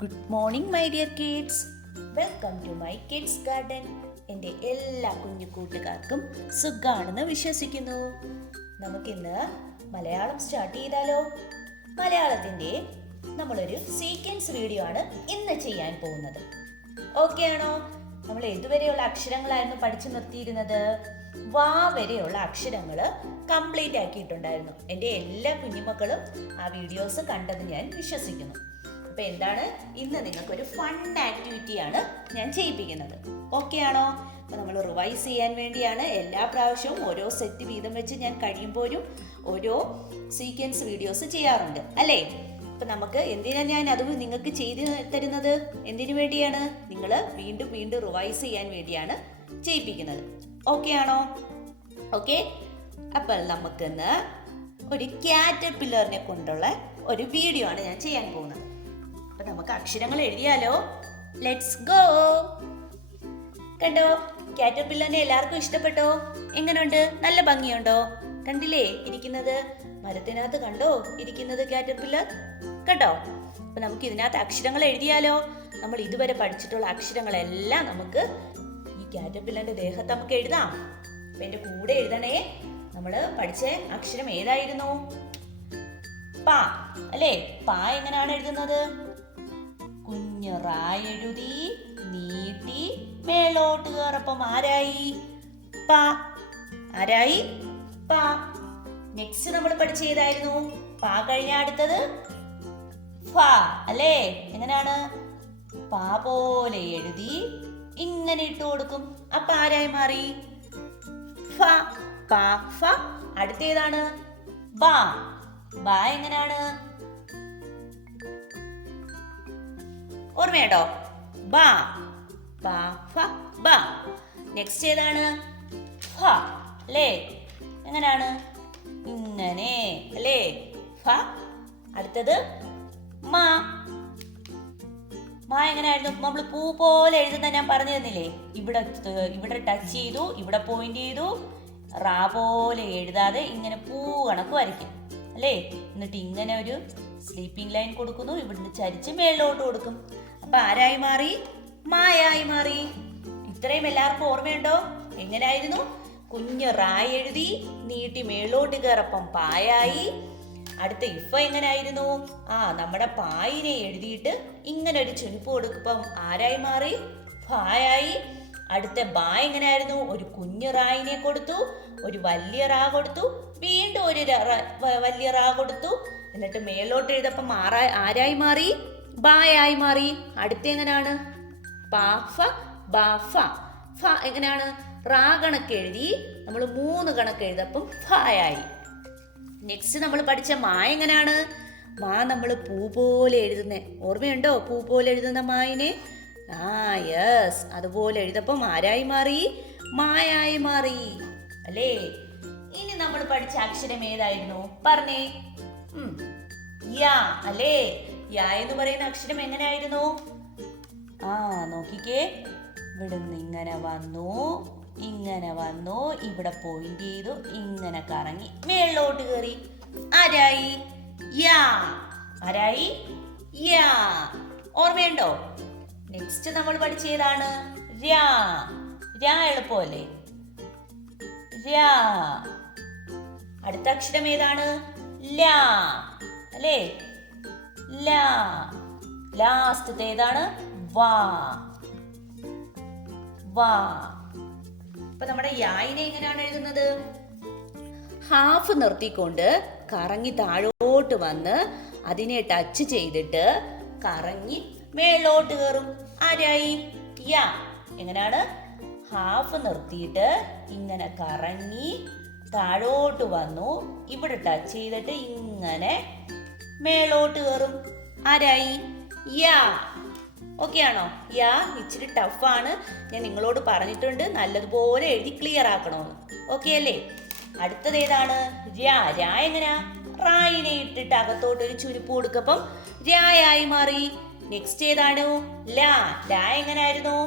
Good morning my dear kids. Welcome to my kids garden. എൻ്റെ എല്ലാ കുഞ്ഞു കൂട്ടുകാർക്കും സുഖാണെന്ന് വിശ്വസിക്കുന്നു. നമുക്കിന്ന് മലയാളം സ്റ്റാർട്ട് ചെയ്താലോ? മലയാളത്തിൻ്റെ നമ്മളൊരു സീക്വൻസ് വീഡിയോ ആണ് ഇന്ന് ചെയ്യാൻ പോകുന്നത്. ഓക്കെ ആണോ? നമ്മൾ ഏതുവരെയുള്ള അക്ഷരങ്ങളായിരുന്നു പഠിച്ചു നിർത്തിയിരുന്നത്? വാ വരെയുള്ള അക്ഷരങ്ങൾ കംപ്ലീറ്റ് ആക്കിയിട്ടുണ്ടായിരുന്നു. എൻ്റെ എല്ലാ കുഞ്ഞുമക്കളും ആ വീഡിയോസ് കണ്ടത് ഞാൻ വിശ്വസിക്കുന്നു. അപ്പോൾ എന്താണ്, ഇന്ന് നിങ്ങൾക്കൊരു ഫൺ ആക്ടിവിറ്റിയാണ് ഞാൻ ചെയ്യിപ്പിക്കുന്നത്. ഓക്കെ ആണോ? അപ്പോൾ നമ്മൾ റിവൈസ് ചെയ്യാൻ വേണ്ടിയാണ് എല്ലാ പ്രാവശ്യവും ഓരോ സെറ്റ് വീതം വെച്ച് ഞാൻ കഴിയുമ്പോഴും ഓരോ സീക്വൻസ് വീഡിയോസ് ചെയ്യാറുണ്ട് അല്ലേ? അപ്പം നമുക്ക് എന്തിനാണ് ഞാൻ അത് നിങ്ങൾക്ക് ചെയ്തു തരുന്നത്? എന്തിനു വേണ്ടിയാണ്? നിങ്ങൾ വീണ്ടും വീണ്ടും റിവൈസ് ചെയ്യാൻ വേണ്ടിയാണ് ചെയ്യിപ്പിക്കുന്നത്. ഓക്കെ ആണോ? ഓക്കെ. അപ്പോൾ നമുക്കിന്ന് ഒരു കാറ്റർപില്ലറിനെ കൊണ്ടുള്ള ഒരു വീഡിയോ ആണ് ഞാൻ ചെയ്യാൻ പോകുന്നത്. അപ്പൊ നമുക്ക് അക്ഷരങ്ങൾ എഴുതിയാലോ? Let's go. കണ്ടോ, കാറ്റർപില്ലറിനെ എല്ലാവർക്കും ഇഷ്ടപ്പെട്ടോ? എങ്ങനെയുണ്ട്? നല്ല ഭംഗിയുണ്ടോ? കണ്ടില്ലേ ഇരിക്കുന്നത്? മരത്തിനകത്ത് കണ്ടോ ഇരിക്കുന്നത് കാറ്റർപില്ലർ? കണ്ടോ? അപ്പൊ നമുക്ക് ഇതിനകത്ത് അക്ഷരങ്ങൾ എഴുതിയാലോ? നമ്മൾ ഇതുവരെ പഠിച്ചിട്ടുള്ള അക്ഷരങ്ങളെല്ലാം നമുക്ക് ഈ കാറ്റർപില്ലറിന്റെ ദേഹത്ത് നമുക്ക് എഴുതാം. അപ്പൊ എന്റെ കൂടെ എഴുതണേ. നമ്മൾ പഠിച്ച അക്ഷരം ഏതായിരുന്നു? പാ അല്ലേ? പാ എങ്ങനെയാണ് എഴുതുന്നത്? കുഞ്ഞ് റാ എഴുതി നീട്ടി മേലോട്ട് കയറപ്പം ആരായി? പാ. ആരായി? പാ. നെക്സ്റ്റ് നമ്മൾ പഠിച്ച ഏതായിരുന്നു? പാ കഴിഞ്ഞ അടുത്തത് ഫ അല്ലേ? എങ്ങനെയാണ്? പാ പോലെ എഴുതി ഇങ്ങനെ ഇട്ട് കൊടുക്കും. അപ്പൊ ആരായി മാറി? ഫ. പാ ഫ. അടുത്തേതാണ്? ബാ. ബാ എങ്ങനെയാണ്? ഓർമ്മയുണ്ടോ? ബാ. ബാ ഫ ബാ. നെക്സ്റ്റ് ഏതാണ്? ഫ അല്ലേ? എങ്ങനെയാണ്? ഇങ്ങനെ അല്ലേ? ഫ. അടുത്തത് മാ. മാ എങ്ങനെയായിരുന്നു? നമ്മൾ പൂ പോലെ എഴുതുന്ന ഞാൻ പറഞ്ഞു തന്നില്ലേ? ഇവിടെ ടച്ച് ചെയ്തു, ഇവിടെ പോയിന്റ് ചെയ്തു, റാ പോലെ എഴുതാതെ ഇങ്ങനെ പൂ കണക്ക് വരയ്ക്കും അല്ലേ? എന്നിട്ട് ഇങ്ങനെ ഒരു സ്ലീപ്പിംഗ് ലൈൻ കൊടുക്കുന്നു, ഇവിടുന്ന് ചരിച്ച് മേളിലോട്ട് കൊടുക്കും. അപ്പൊ ആരായി മാറി? മായായി മാറി. ഇത്രയും എല്ലാവർക്കും ഓർമ്മയുണ്ടോ? എങ്ങനെയായിരുന്നു? കുഞ്ഞ് റാ എഴുതി നീട്ടി മേളിലോട്ട് കയറപ്പം പായായി. അടുത്ത ഇഫ എങ്ങനെയായിരുന്നു? നമ്മുടെ പായിനെ എഴുതിയിട്ട് ഇങ്ങനെ ഒരു ചുനിപ്പ് കൊടുക്കുമ്പം ആരായി മാറി? ഫായായി. അടുത്ത ബാ എങ്ങനെയായിരുന്നു? ഒരു കുഞ്ഞു റായിനെ കൊടുത്തു, ഒരു വലിയ റാ കൊടുത്തു, വീണ്ടും ഒരു വലിയ റാ കൊടുത്തു, എന്നിട്ട് മേലോട്ട് എഴുതപ്പം ആരായി മാറി? ബായായി മാറി. അടുത്ത എങ്ങനെയാണ്? പാ ഫ ബാ ഫ. ഫ എങ്ങനെയാണ്? റാ കണക്ക് എഴുതി നമ്മൾ 3 കണക്ക് എഴുതപ്പം ഫായായി. നെക്സ്റ്റ് നമ്മൾ പഠിച്ച മാ എങ്ങനെയാണ്? മാ നമ്മൾ പൂ പോലെ എഴുതുന്നേ ഓർമ്മയുണ്ടോ? പൂ പോലെ എഴുതുന്ന മായിനെ യെസ്, അതുപോലെ എഴുതപ്പം ആരായി മാറി? മായായി മാറി അല്ലേ? ഇനി നമ്മൾ പഠിച്ച അക്ഷരം ഏതായിരുന്നു? പറഞ്ഞേ. യാ അല്ലേ? യാ എന്ന് പറയുന്ന അക്ഷരം എങ്ങനെയായിരുന്നു? നോക്കിക്കേ, ഇവിടുന്ന് ഇങ്ങനെ വന്നു, ഇങ്ങനെ വന്നു, ഇവിടെ പോയിന്റ് ചെയ്തു, ഇങ്ങനെ കറങ്ങി മേളിലോട്ട് കയറി. ആരായി? യാ. ആരായി? യാ. ഓർമ്മയുണ്ടോ? നെക്സ്റ്റ് നമ്മൾ പഠിച്ചതാണ് രാ. രാ എളുപ്പമല്ലേ? രാ. അടുത്ത അക്ഷരം ഏതാണ്? ലാ അല്ലേ? ലാ. ലാസ്റ്റത്തെ ഏതാണ്? വാ. വാ. അപ്പൊ നമ്മുടെ യായിനെ എങ്ങനെയാണ് എഴുതുന്നത്? ഹാഫ് നിർത്തിക്കൊണ്ട് കറങ്ങി താഴോട്ട് വന്ന് അതിനെ ടച്ച് ചെയ്തിട്ട് കറങ്ങി മേലോട്ട് കയറും. ആരായി? യാ. എങ്ങനെയാണ്? ഹാഫ് നിർത്തിയിട്ട് ഇങ്ങനെ കറങ്ങി താഴോട്ട് വന്നു, ഇവിടെ ടച്ച് ചെയ്തിട്ട് ഇങ്ങനെ മേലോട്ട് കയറും. ആരായി? യാ. ഓക്കെ ആണോ? യാ ഇച്ചിരി ടഫാണ്, ഞാൻ നിങ്ങളോട് പറഞ്ഞിട്ടുണ്ട് നല്ലതുപോലെ എഴുതി ക്ലിയർ ആക്കണമെന്ന്. ഓക്കെ അല്ലേ? അടുത്തത് ഏതാണ്? രാ. രാ എങ്ങനെയാ? റായിനെ ഇട്ടിട്ട് അകത്തോട്ട് ഒരു ചുരുപ്പ് കൊടുക്കപ്പം രായായി മാറി. നെക്സ്റ്റ് ഏതാണ്? ലാ. ലാ എങ്ങനെയായിരുന്നു?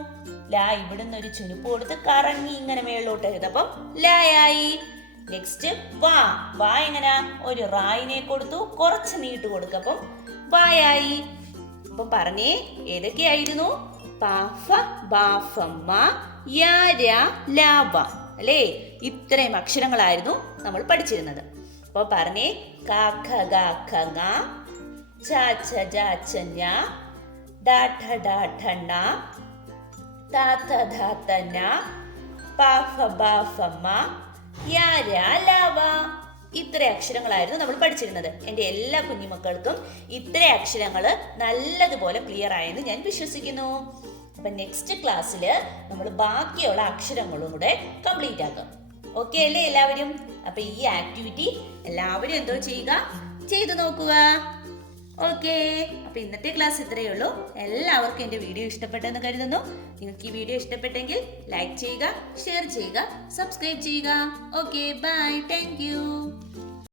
ലാ ഇവിടുന്ന് ഒരു ചുരുപ്പ് കൊടുത്ത് കറങ്ങി ഇങ്ങനെ മേളിലോട്ട് എഴുതപ്പം ലായായി. നെക്സ്റ്റ് വാ. വാ എങ്ങനെയാ? ഒരു റായിനെ കൊടുത്തു, കുറച്ച് നീട്ട് കൊടുക്കപ്പം വായായി. അപ്പം പറഞ്ഞേ, ഏതൊക്കെയായിരുന്നു? പാഫ ബാഫമ്മ യാര ലാവ അല്ലേ? ഇത്രയും അക്ഷരങ്ങളായിരുന്നു നമ്മൾ പഠിച്ചിരുന്നത്. അപ്പോൾ പറഞ്ഞേ, കാ ഖ ഗ ഘ ങ, ച ഛ ജ ഛ ഞ, ഡ ഠ ഡ ഠ ണ, ത ഥ ധ ത ന, പ ഫ ബ ഫ മ, യ ര ല വ. ഇത്ര അക്ഷരങ്ങളായിരുന്നു നമ്മൾ പഠിച്ചിരുന്നത്. എൻ്റെ എല്ലാ കുഞ്ഞുമക്കൾക്കും ഇത്ര അക്ഷരങ്ങൾ നല്ലതുപോലെ ക്ലിയർ ആയെന്ന് ഞാൻ വിശ്വസിക്കുന്നു. അപ്പം നെക്സ്റ്റ് ക്ലാസ്സിൽ നമ്മൾ ബാക്കിയുള്ള അക്ഷരങ്ങളും കൂടെ കംപ്ലീറ്റ് ആക്കും. ഓക്കെ അല്ലേ എല്ലാവരും? അപ്പം ഈ ആക്ടിവിറ്റി എല്ലാവരും എന്തോ ചെയ്യുക, ചെയ്തു നോക്കുക. ഓക്കെ, അപ്പം ഇന്നത്തെ ക്ലാസ് ഇത്രയേ ഉള്ളൂ. എല്ലാവർക്കും എൻ്റെ വീഡിയോ ഇഷ്ടപ്പെട്ടെന്ന് കരുതുന്നു. നിങ്ങൾക്ക് ഈ വീഡിയോ ഇഷ്ടപ്പെട്ടെങ്കിൽ ലൈക്ക് ചെയ്യുക, ഷെയർ ചെയ്യുക, സബ്സ്ക്രൈബ് ചെയ്യുക. Okay, bye, thank U.